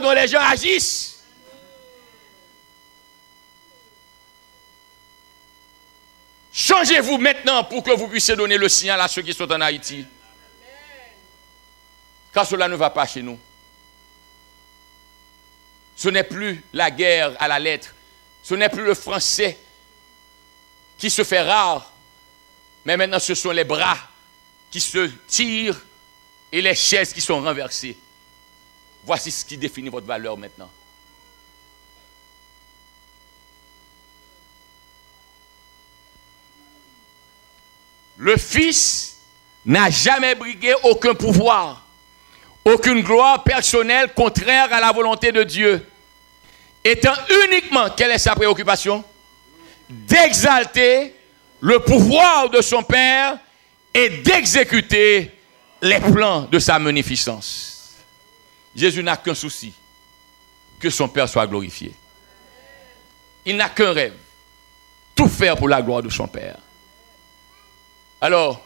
dont les gens agissent. Changez-vous maintenant pour que vous puissiez donner le signal à ceux qui sont en Haïti. Car cela ne va pas chez nous. Ce n'est plus la guerre à la lettre. Ce n'est plus le français qui se fait rare. Mais maintenant, ce sont les bras qui se tirent et les chaises qui sont renversées. Voici ce qui définit votre valeur maintenant. Le Fils n'a jamais brigué aucun pouvoir, aucune gloire personnelle contraire à la volonté de Dieu, étant uniquement, quelle est sa préoccupation? D'exalter le pouvoir de son Père et d'exécuter les plans de sa magnificence. Jésus n'a qu'un souci, que son Père soit glorifié. Il n'a qu'un rêve, tout faire pour la gloire de son Père. Alors,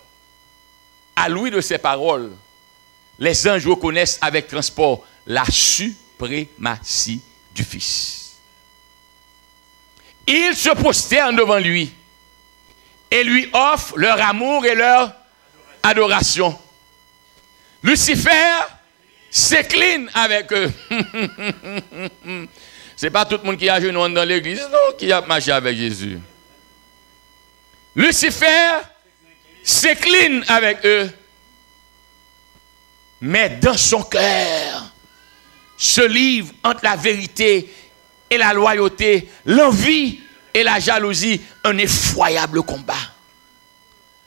à l'ouïe de ces paroles, les anges reconnaissent avec transport la suprématie du Fils. Ils se prosternent devant lui et lui offrent leur amour et leur adoration. Lucifer s'incline avec eux. Ce n'est pas tout le monde qui a genoux dans l'église, non, qui a marché avec Jésus. Lucifer s'incline avec eux, mais dans son cœur se livre entre la vérité et la loyauté, l'envie et la jalousie, un effroyable combat.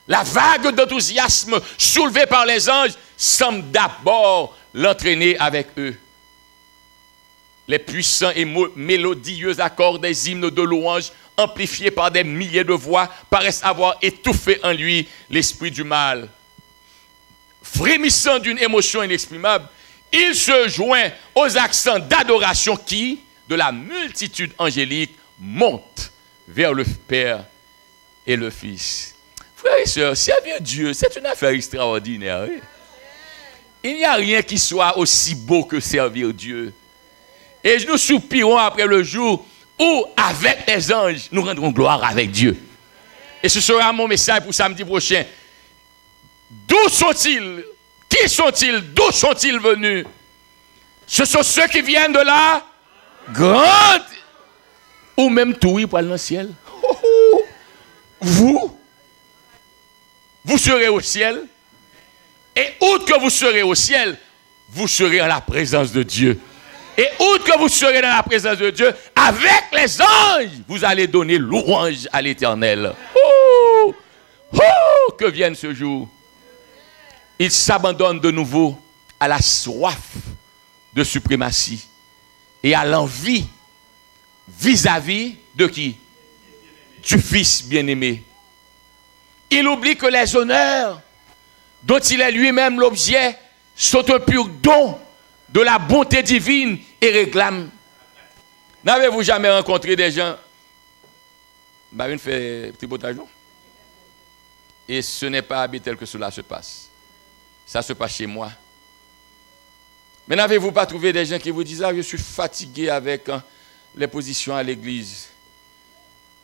La vague d'enthousiasme soulevée par les anges semble d'abord l'entraîner avec eux. Les puissants et mélodieux accords des hymnes de louange amplifiés par des milliers de voix, paraissent avoir étouffé en lui l'esprit du mal. Frémissant d'une émotion inexprimable, il se joint aux accents d'adoration qui, de la multitude angélique, montent vers le Père et le Fils. Frères et sœurs, servir Dieu, c'est une affaire extraordinaire. Oui? Il n'y a rien qui soit aussi beau que servir Dieu. Et nous soupirons après le jour où, avec les anges, nous rendrons gloire avec Dieu. Et ce sera mon message pour samedi prochain. D'où sont-ils? Qui sont-ils? D'où sont-ils venus? Ce sont ceux qui viennent de la grande ou même tout pour aller dans le ciel. Vous serez au ciel. Et outre que vous serez au ciel, vous serez en la présence de Dieu. Et outre que vous serez dans la présence de Dieu, avec les anges, vous allez donner louange à l'Éternel. Oh, oh, que vienne ce jour. Il s'abandonne de nouveau à la soif de suprématie et à l'envie vis-à-vis de qui? Du Fils bien-aimé. Il oublie que les honneurs dont il est lui-même l'objet sont un pur don de la bonté divine et réclame. N'avez-vous jamais rencontré des gens? Marine fait petit potage, non? Et ce n'est pas à Bethel que cela se passe. Ça se passe chez moi. Mais n'avez-vous pas trouvé des gens qui vous disent: ah, je suis fatigué avec les positions à l'église.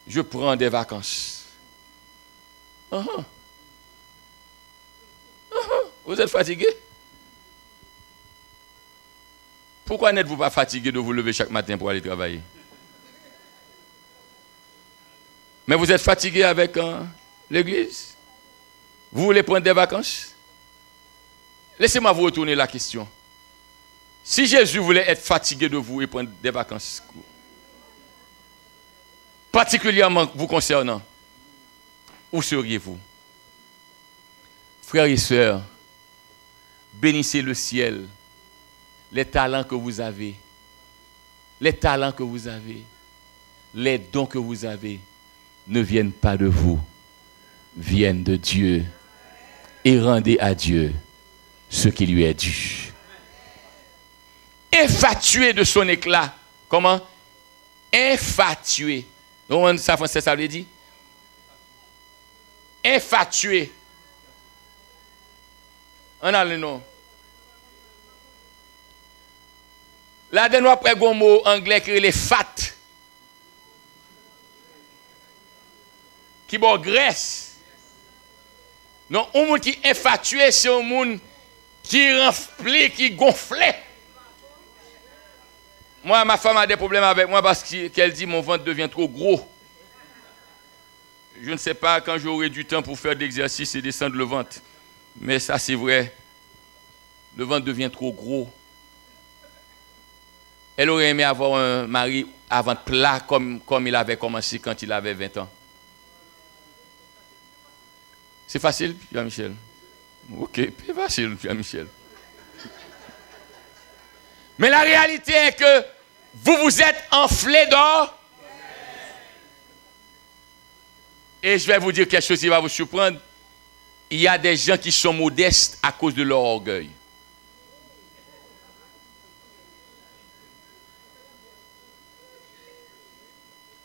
Je prends des vacances. Vous êtes fatigué? Pourquoi n'êtes-vous pas fatigué de vous lever chaque matin pour aller travailler? Mais vous êtes fatigué avec l'église? Vous voulez prendre des vacances? Laissez-moi vous retourner la question. Si Jésus voulait être fatigué de vous et prendre des vacances, particulièrement vous concernant, où seriez-vous? Frères et sœurs, bénissez le ciel, les talents que vous avez, les dons que vous avez ne viennent pas de vous, viennent de Dieu. Et rendez à Dieu ce qui lui est dû. Infatué de son éclat. Comment? Infatué. Donc, ça français, ça veut dire? Infatué. On a le nom. Là, nous après un mot anglais qui est les fat. Qui bon graisse. Non, un monde qui est infatué, c'est un monde qui remplit, qui gonflait. Moi, ma femme a des problèmes avec moi parce qu'elle dit mon ventre devient trop gros. Je ne sais pas quand j'aurai du temps pour faire d'exercice et descendre le ventre. Mais ça, c'est vrai. Le ventre devient trop gros. Elle aurait aimé avoir un mari à ventre plat comme il avait commencé quand il avait 20 ans. C'est facile, Pierre-Michel? Ok, c'est facile, Pierre-Michel. Mais la réalité est que vous vous êtes enflé d'or. Et je vais vous dire quelque chose qui va vous surprendre. Il y a des gens qui sont modestes à cause de leur orgueil.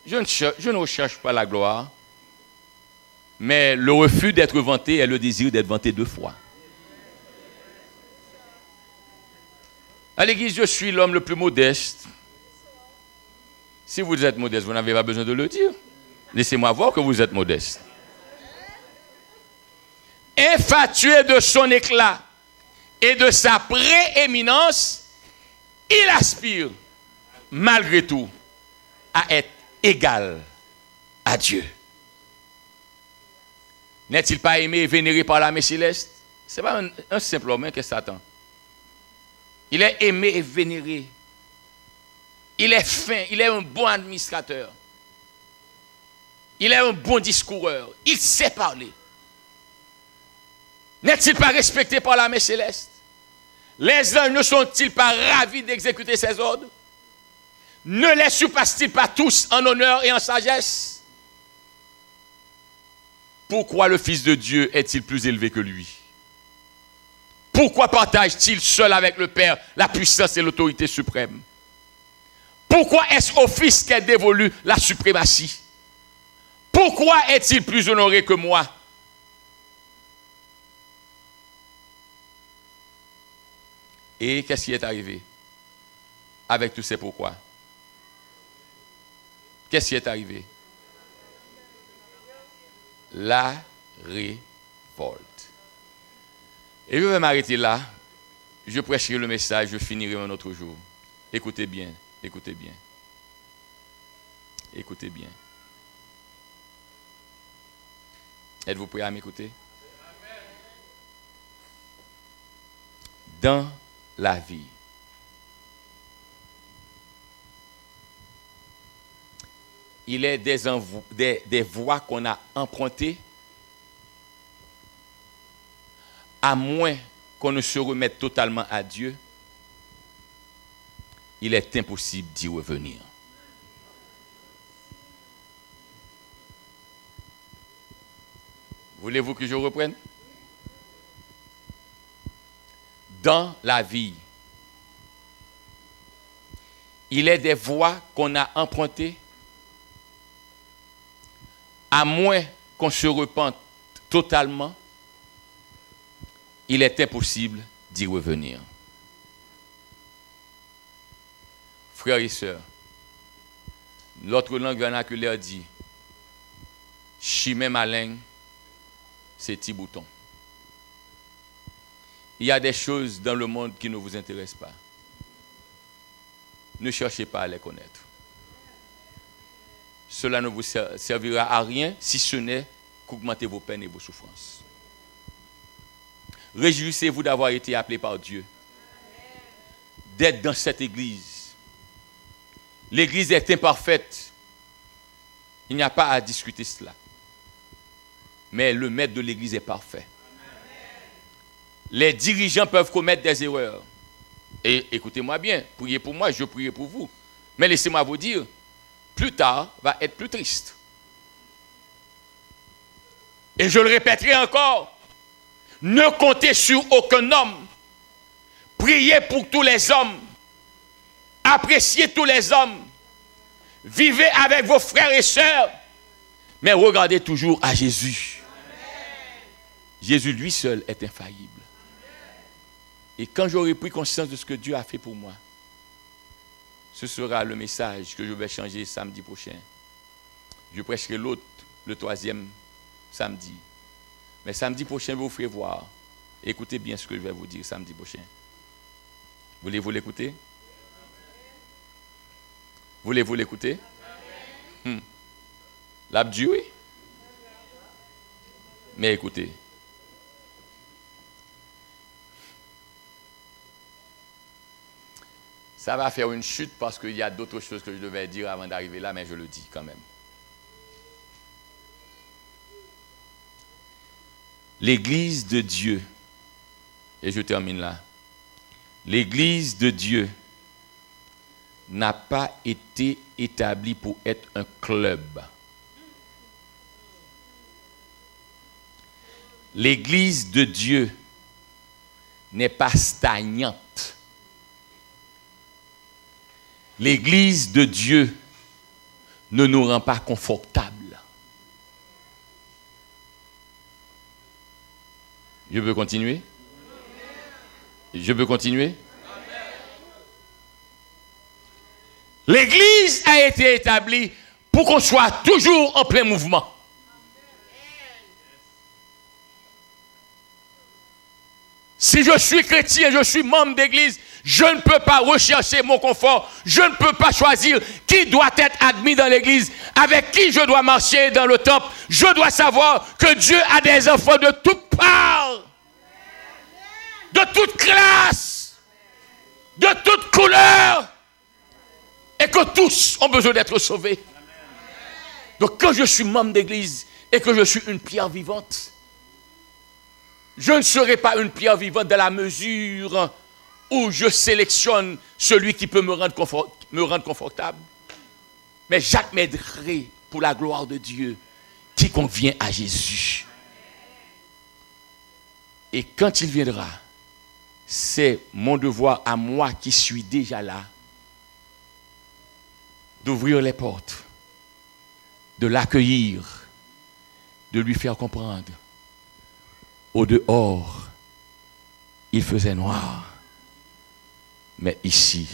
Je ne recherche pas la gloire, mais le refus d'être vanté est le désir d'être vanté 2 fois. À l'église, je suis l'homme le plus modeste. Si vous êtes modeste, vous n'avez pas besoin de le dire. Laissez-moi voir que vous êtes modeste. Infatué de son éclat et de sa prééminence, il aspire, malgré tout, à être égal à Dieu. N'est-il pas aimé et vénéré par l'armée céleste? Ce n'est pas un simple homme que Satan. Il est aimé et vénéré. Il est fin, il est un bon administrateur. Il est un bon discoureur. Il sait parler. N'est-il pas respecté par l'armée céleste? Les anges ne sont-ils pas ravis d'exécuter ses ordres? Ne les surpassent-ils pas tous en honneur et en sagesse? Pourquoi le Fils de Dieu est-il plus élevé que lui? Pourquoi partage-t-il seul avec le Père la puissance et l'autorité suprême? Pourquoi est-ce au Fils qu'est dévolue la suprématie? Pourquoi est-il plus honoré que moi? Et qu'est-ce qui est arrivé avec tous ces pourquoi? Qu'est-ce qui est arrivé? La révolte. Et je vais m'arrêter là. Je prêcherai le message, je finirai un autre jour. Écoutez bien, écoutez bien. Écoutez bien. Êtes-vous prêts à m'écouter? Dans la vie, il est des voies qu'on a empruntées, à moins qu'on ne se remette totalement à Dieu, il est impossible d'y revenir. Voulez-vous que je reprenne? Dans la vie, il est des voies qu'on a empruntées, à moins qu'on se repente totalement, il est impossible d'y revenir. Frères et sœurs, l'autre langue vernaculaire dit « Chimé malin, c'est petit bouton ». Il y a des choses dans le monde qui ne vous intéressent pas. Ne cherchez pas à les connaître. Cela ne vous servira à rien si ce n'est qu'augmenter vos peines et vos souffrances. Réjouissez-vous d'avoir été appelé par Dieu, d'être dans cette église. L'église est imparfaite. Il n'y a pas à discuter cela. Mais le maître de l'église est parfait. Les dirigeants peuvent commettre des erreurs. Et écoutez-moi bien, priez pour moi, je prie pour vous. Mais laissez-moi vous dire, plus tard va être plus triste. Et je le répéterai encore, ne comptez sur aucun homme. Priez pour tous les hommes. Appréciez tous les hommes. Vivez avec vos frères et sœurs. Mais regardez toujours à Jésus. Jésus lui seul est infaillible. Et quand j'aurai pris conscience de ce que Dieu a fait pour moi, ce sera le message que je vais changer samedi prochain. Je prêcherai l'autre, le 3e samedi. Mais samedi prochain, vous ferez voir. Écoutez bien ce que je vais vous dire samedi prochain. Voulez-vous l'écouter? Voulez-vous l'écouter? L'abdu, oui. Mais écoutez. Ça va faire une chute parce qu'il y a d'autres choses que je devais dire avant d'arriver là, mais je le dis quand même. L'Église de Dieu, et je termine là, l'Église de Dieu n'a pas été établie pour être un club. L'Église de Dieu n'est pas stagnante. L'Église de Dieu ne nous rend pas confortables. Je peux continuer? Je peux continuer? L'Église a été établie pour qu'on soit toujours en plein mouvement. Si je suis chrétien, je suis membre d'église, je ne peux pas rechercher mon confort. Je ne peux pas choisir qui doit être admis dans l'église, avec qui je dois marcher dans le temple. Je dois savoir que Dieu a des enfants de toutes parts, de toutes classes, de toutes couleurs, et que tous ont besoin d'être sauvés. Donc quand je suis membre d'église et que je suis une pierre vivante, je ne serai pas une pierre vivante dans la mesure où je sélectionne celui qui peut me rendre confortable. Mais j'admettrai pour la gloire de Dieu qui convient à Jésus. Et quand il viendra, c'est mon devoir à moi qui suis déjà là d'ouvrir les portes, de l'accueillir, de lui faire comprendre. Au dehors, il faisait noir. Mais ici,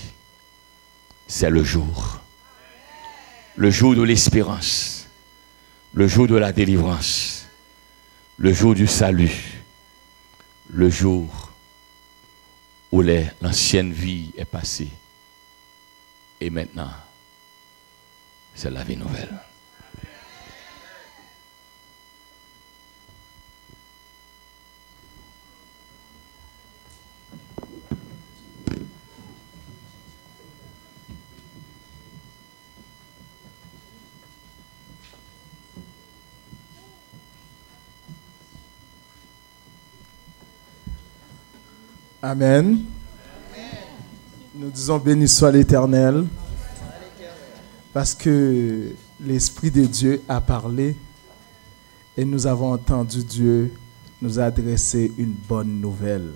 c'est le jour. Le jour de l'espérance. Le jour de la délivrance. Le jour du salut. Le jour où l'ancienne vie est passée. Et maintenant, c'est la vie nouvelle. Amen. Nous disons béni soit l'Éternel, parce que l'Esprit de Dieu a parlé et nous avons entendu Dieu nous adresser une bonne nouvelle,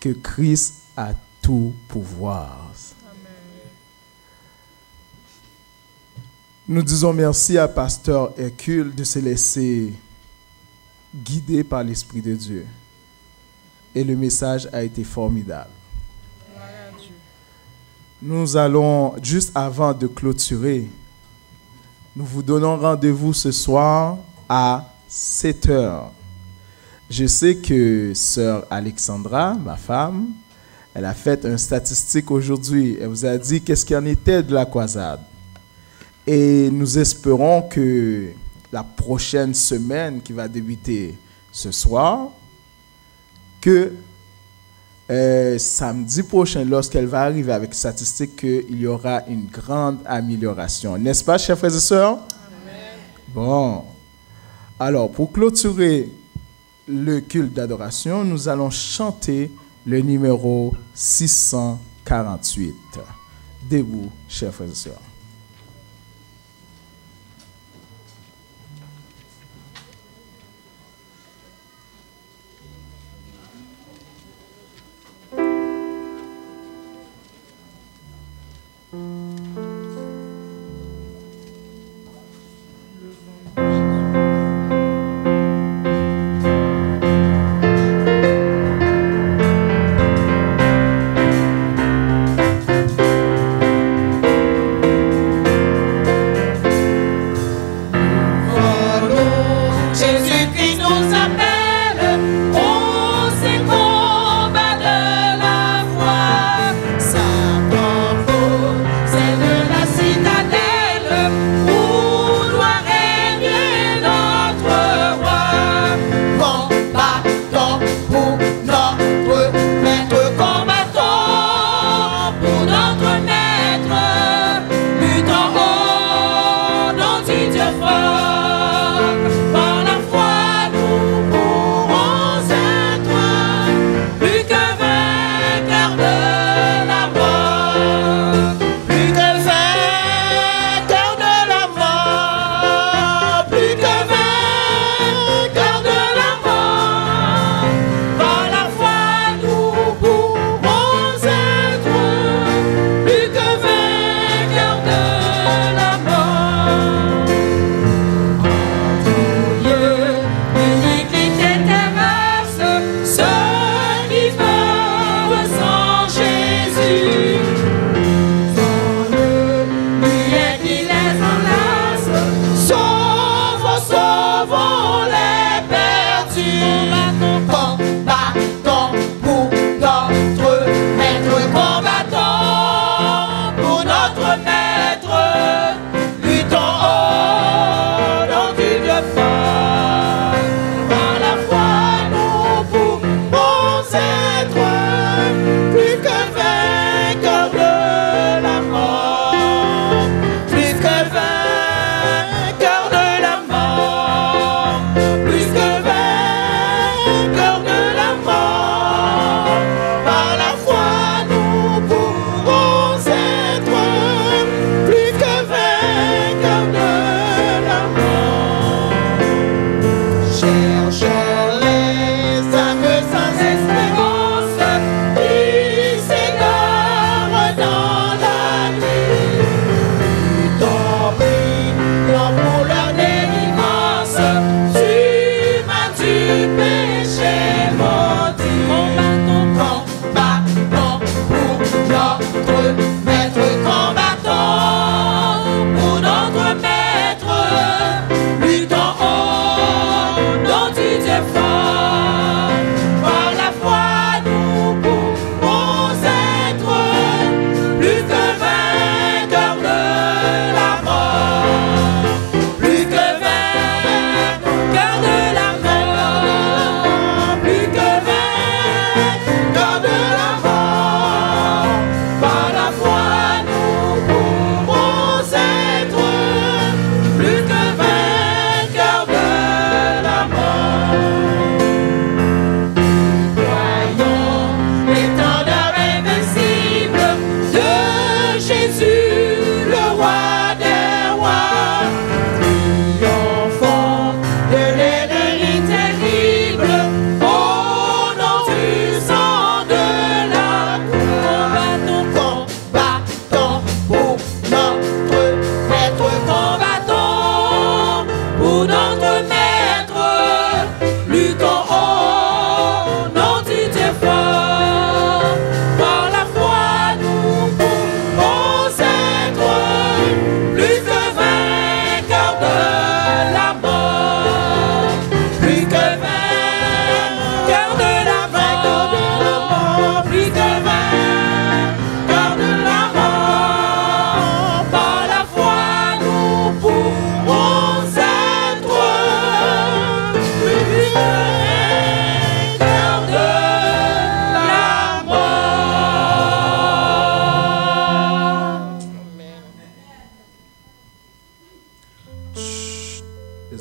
que Christ a tout pouvoir. Nous disons merci à Pasteur Hercule de se laisser guider par l'Esprit de Dieu. Et le message a été formidable. Nous allons, juste avant de clôturer, nous vous donnons rendez-vous ce soir à 7h. Je sais que sœur Alexandra, ma femme, elle a fait une statistique aujourd'hui. Elle vous a dit qu'est-ce qu'il en était de la croisade. Et nous espérons que la prochaine semaine qui va débuter ce soir, que samedi prochain, lorsqu'elle va arriver avec statistique, qu'il y aura une grande amélioration. N'est-ce pas, chers frères et sœurs? Amen. Bon. Alors, pour clôturer le culte d'adoration, nous allons chanter le numéro 648. Debout, chers frères et sœurs.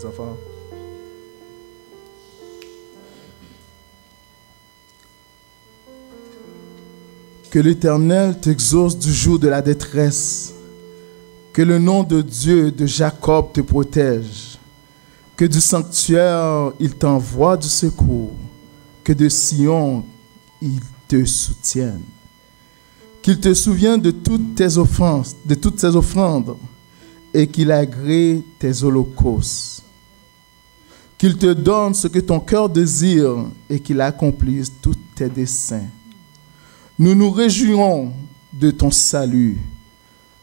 les enfants. Que l'Éternel t'exauce du jour de la détresse. Que le nom de Dieu de Jacob te protège. Que du sanctuaire, il t'envoie du secours. Que de Sion, il te soutienne. Qu'il te souvienne de toutes tes offenses, de toutes ses offrandes, et qu'il agrée tes holocaustes. Qu'il te donne ce que ton cœur désire, et qu'il accomplisse tous tes desseins. Nous nous réjouirons de ton salut.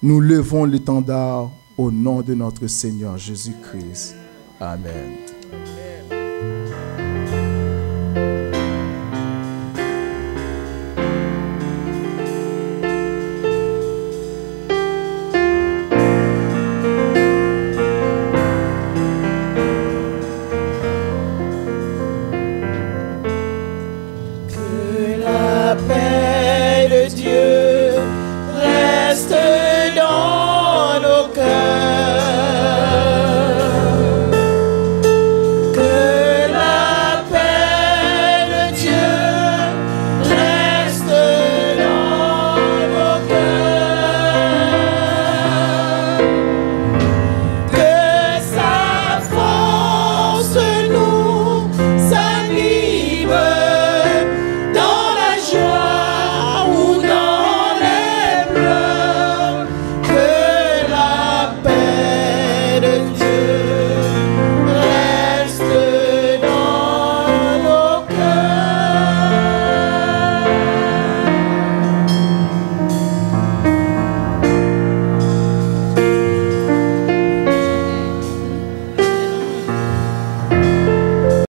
Nous levons l'étendard au nom de notre Seigneur Jésus-Christ. Amen.